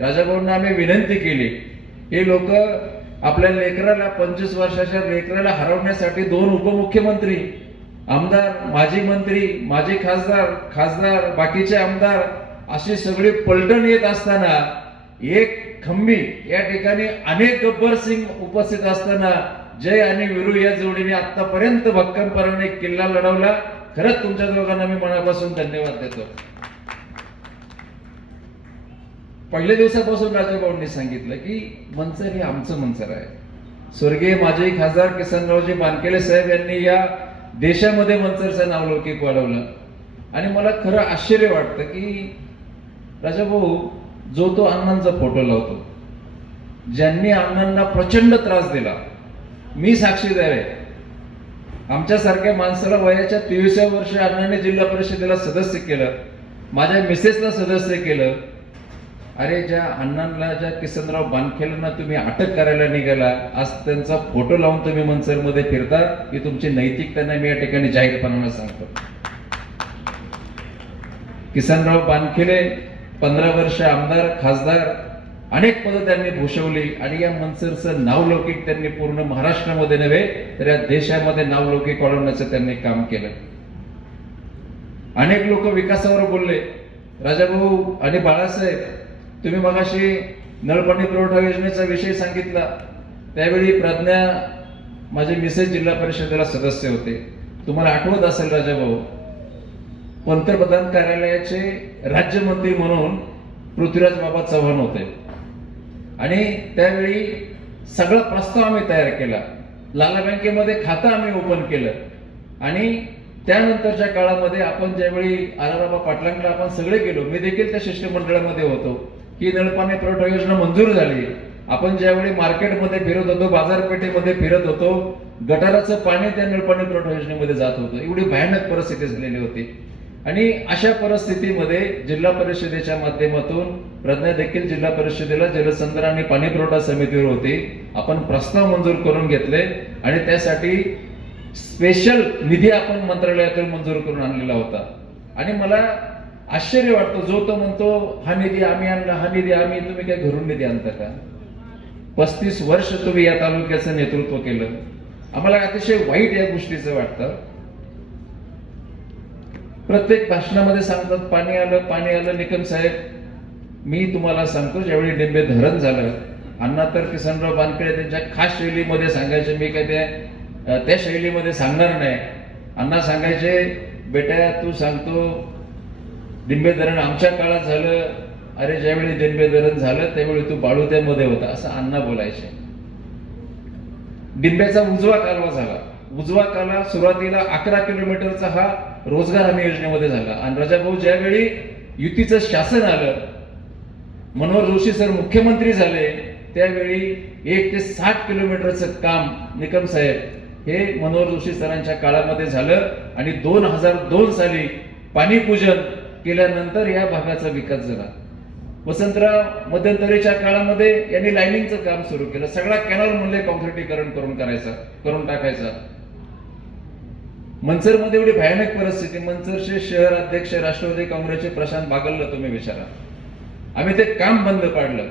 राजाभाऊंना आम्ही विनंती केली, हे लोक आपल्या लेकराला 25 वर्षाच्या लेकराला हरवण्यासाठी 2 उपमुख्यमंत्री, आमदार, माजी मंत्री, माजी खासदार, बाकीचे आमदार अशी सगळी पलटण येत असताना एक खंबी या ठिकाणी अनेक गब्बर सिंग उपस्थित असताना जय आणि वीरू या जोडीने आतापर्यंत भक्कमपणाने किल्ला लढवला. खरंच तुमच्या दोघांना मी मनापासून धन्यवाद देतो. पहिल्या दिवसापासून राजाभाऊंनी सांगितलं की मंचर हे आमचं मंचर आहे. स्वर्गीय माजी खासदार किसनरावजी बानखेडे साहेब यांनी या देशामध्ये मंचरचं नावलौकिक वाढवलं. आणि मला खरं आश्चर्य वाटतं की राजाभाऊ जो तो अण्णांचा फोटो लावतो, ज्यांनी अण्णांना प्रचंड त्रास दिला, मी साक्षीदार आहे. आमच्यासारख्या माणसाला वयाच्या 23व्या वर्षी अण्णांनी जिल्हा परिषदेला सदस्य केलं, माझ्या मिसेसला सदस्य केलं. अरे ज्या अण्णांना, ज्या किसनराव बानखेडेंना तुम्ही अटक करायला निघाला, आज त्यांचा फोटो लावून तुम्ही मंचरमध्ये फिरता, ही तुमची नैतिकता नाही, मी या ठिकाणी जाहीरपणाने सांगतो. किसनराव बानखेडे 15 वर्ष आमदार, खासदार, अनेक पदं त्यांनी भूषवली आणि या मंचरचं नावलौकिक त्यांनी पूर्ण महाराष्ट्रामध्ये नव्हे तर या देशामध्ये नावलौकिक वाढवण्याचं त्यांनी काम केलं. अनेक लोक विकासावर बोलले. राजाभाऊ आणि बाळासाहेब, तुम्ही मगाशी नळपाणी पुरवठा योजनेचा विषय सांगितला, त्यावेळी प्रज्ञा माझे मिसेस जिल्हा परिषदेला सदस्य होते. तुम्हाला आठवत असेल राजाभाऊ, पंतप्रधान कार्यालयाचे राज्यमंत्री म्हणून पृथ्वीराज बाबा चव्हाण होते आणि त्यावेळी सगळा प्रस्ताव आम्ही तयार केला. लाला बँकेमध्ये खातं आम्ही ओपन केलं आणि त्यानंतरच्या काळामध्ये आपण ज्यावेळी आराबाबा पाटलांकडे आपण सगळे गेलो, मी देखील त्या शिष्टमंडळामध्ये होतो, की नळपाणी पुरवठा योजना मंजूर झाली. आपण ज्यावेळी मार्केटमध्ये फिरत होतो, बाजारपेठेमध्ये फिरत होतो, गटाराचं पाणी त्या नळपाणी पुरवठा योजनेमध्ये जात होतं. एवढी भयानक परिस्थिती झालेली होती. आणि अशा परिस्थितीमध्ये जिल्हा परिषदेच्या माध्यमातून प्रज्ञा देखील जिल्हा परिषदेला जलसंधारण आणि पाणी पुरवठा समितीवर होती. आपण प्रस्ताव मंजूर करून घेतले आणि त्यासाठी स्पेशल निधी आपण मंत्रालयातून मंजूर करून आणलेला होता. आणि मला आश्चर्य वाटतं, जो तो म्हणतो हा निधी आम्ही आणला, हा निधी आम्ही, तुम्ही काय घरून निधी आणता का? 35 वर्ष तुम्ही या तालुक्याचं नेतृत्व केलं. आम्हाला अतिशय वाईट या गोष्टीचं वाटतं. प्रत्येक भाषणामध्ये सांगतात पाणी आलं, पाणी आलं. निकम साहेब, मी तुम्हाला सांगतो, ज्यावेळी डिंबे धरण झालं, अण्णा तर किसनराव बानखेडे त्यांच्या खास शैलीमध्ये सांगायचे, मी काय त्या शैलीमध्ये सांगणार नाही. अण्णा सांगायचे, बेटा तू सांगतो डिंबे धरण आमच्या काळात झालं, अरे ज्यावेळी डिंबे धरण झालं त्यावेळी तू बाळुत्यामध्ये होता, असं अण्णा बोलायचे. डिंब्याचा उजवा कालवा झाला. उजवा कालवा सुरुवातीला 11 किलोमीटरचा हा रोजगार हमी योजनेमध्ये झाला. आणि राजाभाऊ ज्यावेळी युतीचं शासन आलं, मनोहर जोशी सर मुख्यमंत्री झाले, त्यावेळी 1 ते 60 किलोमीटरचं काम निकम साहेब हे मनोहर जोशी सरांच्या काळामध्ये झालं. आणि 2002 साली पाणीपूजन केल्यानंतर या भागाचा विकास झाला. वसंतराव मध्यंतरीच्या काळामध्ये यांनी लाईनिंगचं काम सुरू केलं. सगळा कॅनॉल म्हणले कॉन्क्रिटीकरण करून टाकायचा. मंचरमध्ये एवढी भयानक परिस्थिती. मंचरचे शहर अध्यक्ष राष्ट्रवादी काँग्रेसचे प्रशांत बागलला तुम्ही विचारा, आम्ही ते काम बंद पाडलं.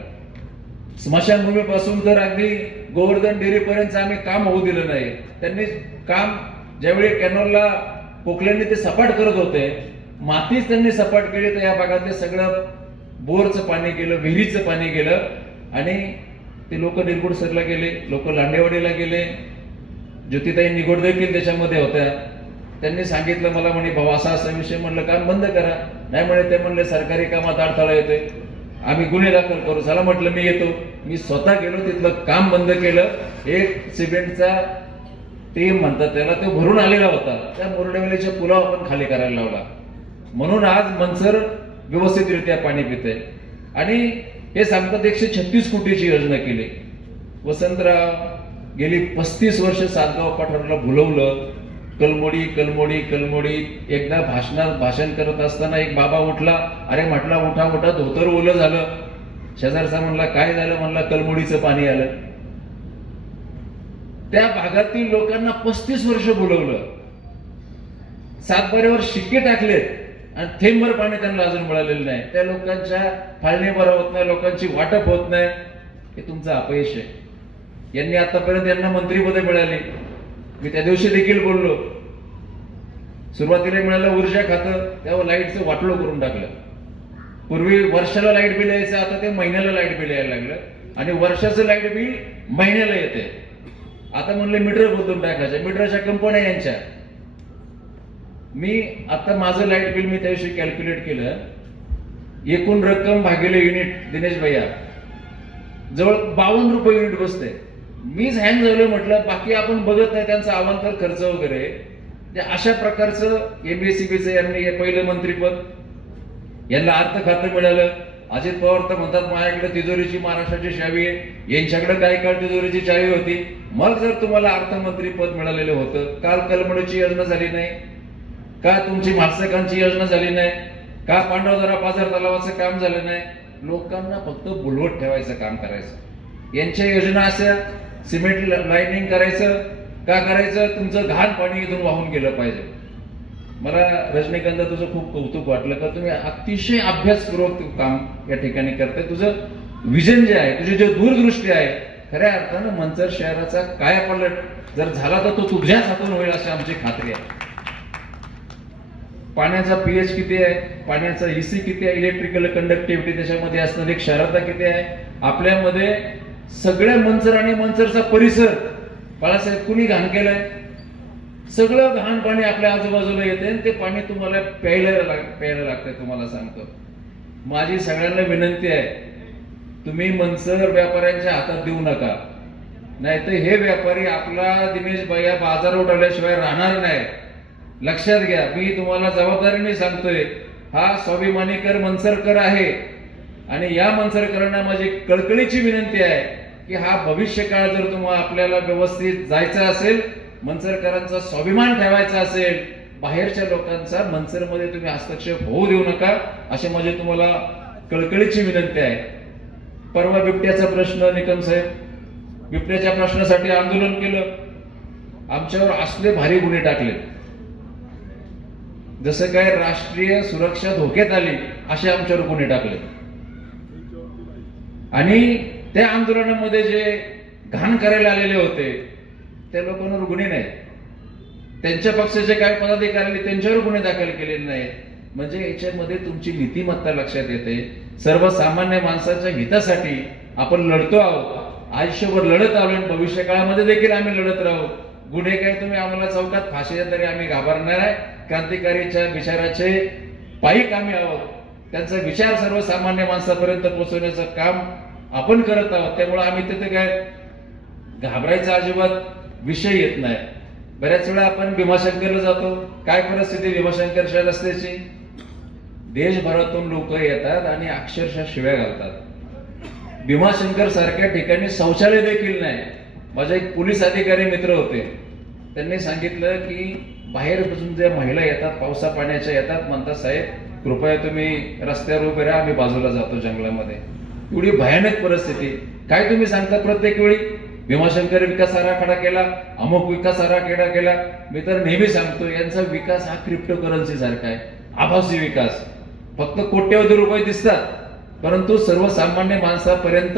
स्मशानभूमीपासून तर अगदी गोवर्धन डेअरीपर्यंत आम्ही काम होऊ दिलं नाही. त्यांनी काम ज्यावेळी कॅनॉलला पोकल्यांनी ते सपाट करत होते, मातीच त्यांनी सपाट केली, तर या भागातले सगळं बोरचं पाणी गेलं, विहिरीचं पाणी गेलं. आणि ते लोक निरगुडसरला गेले, लोक लांडेवाडीला गेले. ज्योतिताई निगोड देखील त्याच्यामध्ये होत्या. त्यांनी सांगितलं मला, म्हणे भाऊ असा असा विषय, म्हणलं काम बंद करा. नाही म्हणे, ते म्हणले सरकारी कामात अडथळा येतोय, आम्ही गुन्हे दाखल करू. चला म्हटलं मी येतो. मी स्वतः गेलो, तिथलं काम बंद केलं. एक सिमेंटचा टीम म्हणतात त्याला, तो भरून आलेला होता, त्या मोरडेवालीच्या पुलाव आपण खाली करायला लावला. म्हणून आज मंचर व्यवस्थितरित्या पाणी पिते. आणि हे सांगतात 136 कोटीची योजना केली. वसंतराव गेली 35 वर्ष सातगाव पठाराला भुलवलं. कलमोडी कलमोडी कलमोडी. एकदा भाषण करत असताना एक बाबा उठला, अरे म्हटला उठा उठा, धोतर ओलं झालं. शेजारचा म्हणला काय झालं? म्हणला कलमोडीचं पाणी आलं. त्या भागातील लोकांना 35 वर्ष बोलवलं, सातबाऱ्यावर शिक्के टाकलेत आणि थेंबभर पाणी त्यांना अजून मिळालेलं नाही. त्या लोकांच्या फाळणी बरं होत नाही, लोकांची वाटप होत नाही. हे तुमचं अपयश आहे. यांनी आतापर्यंत यांना मंत्रीपदे मिळाली. मी त्या दिवशी देखील बोललो, सुरुवातीला मिळालं ऊर्जा खातं, त्यावर लाईटचं वाटलो करून टाकलं. पूर्वी वर्षाला लाईट बिल यायचं, आता ते महिन्याला लाईट बिल यायला लागलं आणि वर्षाचं लाईट बिल महिन्याला येते. आता म्हणले मीटर बदलून टाकायचं, मीटरच्या कंपन्या यांच्या. मी आता माझं लाईट बिल मी त्या दिवशी कॅल्क्युलेट केलं, एकूण रक्कम भागिले युनिट दिनेश भैया जवळ 52 रुपये युनिट बसते. मीच हँग झालो, म्हटलं बाकी आपण बघत नाही त्यांचा अवांतर खर्च वगैरे. अशा प्रकारचं एमएससीबीचं यांनी हे पहिलं मंत्रीपद, यांना अर्थ खातं मिळालं. अजित पवार तर म्हणतात माझ्याकडे तिजोरीची महाराष्ट्राची चावी आहे, यांच्याकडे काही काळ तिजोरीची चावी होती. मग जर तुम्हाला अर्थमंत्रीपद मिळालेलं होतं, काल कलमडूची योजना झाली नाही का, तुमची म्हापसेकांची योजना झाली नाही का, पांडवदरा पाझर तलावाचं काम झालं नाही. लोकांना फक्त बुलवत ठेवायचं काम करायचं. यांच्या योजना अशा सिमेंट लाईनिंग करायचं का करायचं, तुमचं घाण पाणी इथून वाहून गेलं पाहिजे. मला रजनीकांत तुझं खूप कौतुक वाटलं का तुम्ही अतिशय अभ्यासपूर्वक काम या ठिकाणी करताय. तुझं विजन जे आहे, तुझी जी दूरदृष्टी आहे, खऱ्या अर्थानं मंचर शहराचा कायापालट जर झाला तर तो तुझ्याच हातून होईल अशी आमची खात्री आहे. पाण्याचा पीएच किती आहे, पाण्याचा ईसी किती आहे, इलेक्ट्रिकल कंडक्टिव्हिटी त्याच्यामध्ये असणारी क्षारता किती आहे, आपल्यामध्ये सगळ्या मंचर आणि मंचरचा परिसर बाळासाहेब कुणी घाण केलाय. सगळं घाण पाणी आपल्या आजूबाजूला येते आणि ते पाणी तुम्हाला प्यायला लागतंय. तुम्हाला सांगतो, माझी सगळ्यांना विनंती आहे, तुम्ही मंचर व्यापाऱ्यांच्या हातात देऊ नका, नाहीतर हे व्यापारी आपला दिनेश भैया बाजार उठवल्याशिवाय राहणार नाही. लक्षात घ्या, मी तुम्हाला जबाबदारीने सांगतोय, हा स्वाभिमानी कर मंचर कर आहे आणि या मंचरकरांना माझी कळकळीची विनंती आहे की हा भविष्य काळ जर तुम्हाला आपल्याला व्यवस्थित जायचं असेल, मंचरकरांचा स्वाभिमान ठेवायचा असेल, बाहेरच्या लोकांचा मंचरमध्ये तुम्ही हस्तक्षेप होऊ देऊ नका, अशी माझी तुम्हाला कळकळीची विनंती आहे. परवा बिबट्याचा प्रश्न, निकम साहेब, बिबट्याच्या प्रश्नासाठी आंदोलन केलं, आमच्यावर असले भारी गुन्हे टाकले, जसं काय राष्ट्रीय सुरक्षा धोक्यात आली असे आमच्यावर गुन्हे टाकले. आणि त्या आंदोलनामध्ये जे घाण करायला आलेले होते त्या लोकांवर गुन्हे नाहीत, त्यांच्या पक्षाचे काय पदाधिकारी त्यांच्यावर गुन्हे दाखल केलेले नाहीत. म्हणजे याच्यामध्ये तुमची नीतिमत्ता लक्षात येते. सर्वसामान्य माणसाच्या हितासाठी आपण लढतो आहोत, आयुष्यभर लढत आलो आणि भविष्य काळामध्ये देखील आम्ही लढत राहू. गुन्हे काय तुम्ही आम्हाला चौकात फाशी द्या तरी आम्ही घाबरणार आहे. क्रांतिकारीच्या विचाराचे पायीक आम्ही आहोत, त्यांचा विचार सर्वसामान्य माणसापर्यंत पोहोचवण्याचं काम आपण करत आहोत. त्यामुळे आम्ही तिथे काय घाबरायचा अजिबात विषय येत नाही. बऱ्याच वेळा आपण भीमाशंकरला जातो, काय परिस्थिती भीमाशंकरच्या रस्त्याची, देशभरातून लोक येतात आणि अक्षरशः शिव्या घालतात. भीमाशंकर सारख्या ठिकाणी शौचालय देखील नाही. माझे एक पोलीस अधिकारी मित्र होते, त्यांनी सांगितलं की बाहेर बसून ज्या महिला येतात, पावसा पाण्याच्या येतात, म्हणतात साहेब कृपया तुम्ही रस्त्यावर उभे राहा, आम्ही बाजूला जातो जंगलामध्ये. एवढी भयानक परिस्थिती. काय तुम्ही सांगता प्रत्येक वेळी भीमाशंकर विकास आराखडा केला, अमुक विकास आराखडा केला. मी तर नेहमी सांगतो यांचा विकास हा क्रिप्टो करन्सी सारखा आहे, आभासी विकास. फक्त कोट्यवधी रुपये दिसतात, परंतु सर्वसामान्य माणसापर्यंत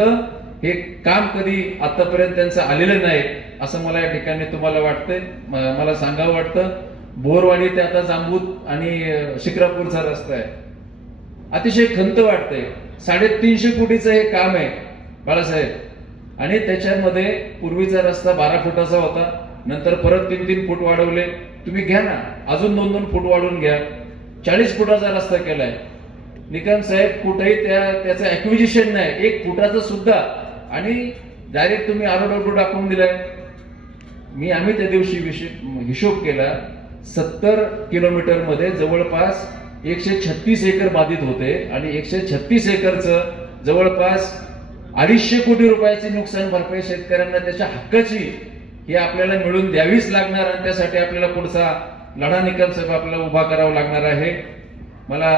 हे काम कधी आतापर्यंत त्यांचं आलेलं नाही असं मला या ठिकाणी तुम्हाला वाटतंय. मला सांगावं वाटतं, बोरवाडी ते आता जांबूत आणि शिक्रापूरचा रस्ता आहे, अतिशय खंत वाटते. 350 कोटीचं हे काम आहे बाळासाहेब, आणि त्याच्यामध्ये पूर्वीचा रस्ता 12 फुटाचा होता, नंतर परत 3-3 फूट वाढवले. तुम्ही घ्या ना, अजून 2-2 फूट वाढवून घ्या, 40 फुटाचा रस्ता केलाय. निकम साहेब कुठेही त्याचं ऍक्विजिशन नाही 1 फुटाचं सुद्धा, आणि डायरेक्ट तुम्ही आरोडोडो टाकून दिलाय. आम्ही त्या दिवशी हिशोब केला, 70 किलोमीटर मध्ये जवळपास 136 एकर बाधित होते आणि 136 एकरचं जवळपास 250 कोटी रुपयाची नुकसान भरपाई शेतकऱ्यांना त्याच्या हक्काची ही आपल्याला मिळून द्यावीच लागणार, आणि त्यासाठी आपल्याला पुढचा लढा निकम साहेब आपल्याला उभा करावा लागणार आहे. मला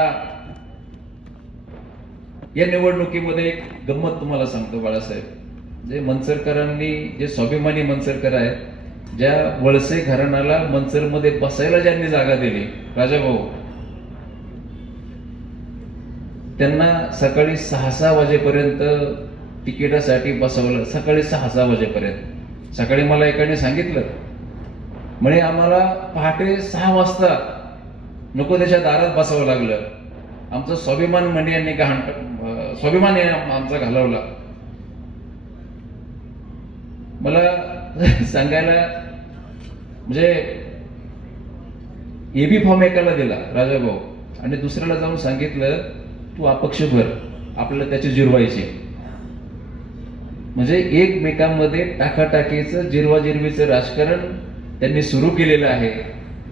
या निवडणुकीमध्ये एक गंमत तुम्हाला सांगतो बाळासाहेब, जे मंचरकरांनी, जे स्वाभिमानी मंचरकर आहेत, ज्या वळसे घराण्याला मंचरमध्ये बसायला ज्यांनी जागा दिली, राजाभाऊ, त्यांना सकाळी 6-6 वाजेपर्यंत तिकिटासाठी बसवलं. सकाळी 6-6 वाजेपर्यंत. सकाळी मला एकाने सांगितलं, म्हणे आम्हाला पहाटे 6 वाजता नको त्याच्या दारात बसावं लागलं. आमचा स्वाभिमान म्हणजे यांनी स्वाभिमान आमचा घालवला. मला सांगायला म्हणजे एबी फॉर्म एकाला दिला राजाभाऊ आणि दुसऱ्याला जाऊन सांगितलं तू अपक्ष भर, आपल्याला त्याचे जिरवायचे. म्हणजे एकमेकांमध्ये टाकाटाकीचं जिरवाजिरवीचं राजकारण त्यांनी सुरू केलेलं आहे.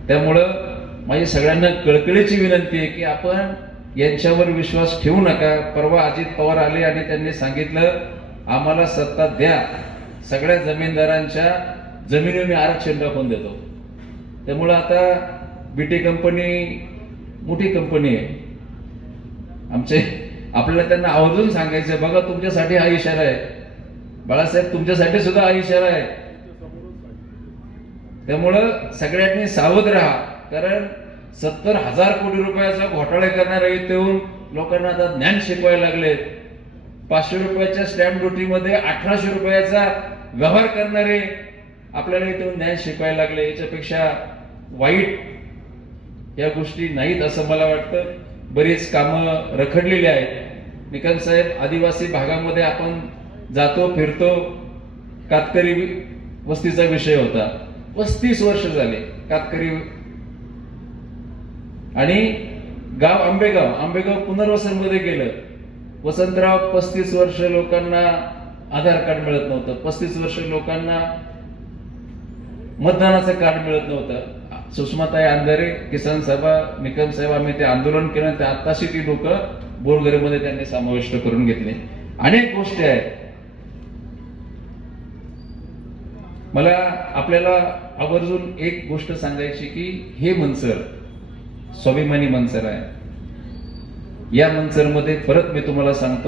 त्यामुळं माझी सगळ्यांना कळकळीची विनंती आहे की आपण यांच्यावर विश्वास ठेवू नका. परवा अजित पवार आले आणि त्यांनी सांगितलं आम्हाला सत्ता द्या, सगळ्या जमीनदारांच्या जमिनी मी आरक्षण टाकून देतो. त्यामुळं आता बीटी कंपनी मोठी कंपनी आहे आमचे, आपल्याला त्यांना आवर्जून सांगायचं बघा तुमच्यासाठी हा इशारा आहे, बाळासाहेब तुमच्यासाठी सुद्धा हा इशारा आहे. त्यामुळं सगळ्यांनी सावध राहा, कारण 70,000 कोटी रुपयाचा घोटाळे करणारे इथून लोकांना आता ज्ञान शिकवायला लागलेत. 500 रुपयाच्या स्टॅम्प ड्युटीमध्ये 1800 रुपयाचा व्यवहार करणारे आपल्याला इथून ज्ञान शिकवायला लागले. याच्यापेक्षा वाईट या गोष्टी नाहीत असं मला वाटतं. बरीच कामं रखडलेली आहेत. निकम साहेब, आदिवासी भागामध्ये आपण जातो फिरतो. कातकरी वस्तीचा विषय होता. 35 वर्ष झाले कातकरी आणि गाव आंबेगाव पुनर्वसन मध्ये गेलं. वसंतराव 35 वर्ष लोकांना आधार कार्ड मिळत नव्हतं. 35 वर्ष लोकांना मतदानाचं कार्ड मिळत नव्हतं. सुषमाताई अंधारे, किसान सभा, निकम साहेब आम्ही ते आंदोलन केलं. ते आत्ताशी ती लोक बोरगरेमध्ये त्यांनी समाविष्ट करून घेतले. अनेक गोष्टी आहेत. मला आपल्याला आवर्जून एक गोष्ट सांगायची की हे मंचर स्वाभिमानी मंचर आहे. या मंचरमध्ये परत मी तुम्हाला सांगतो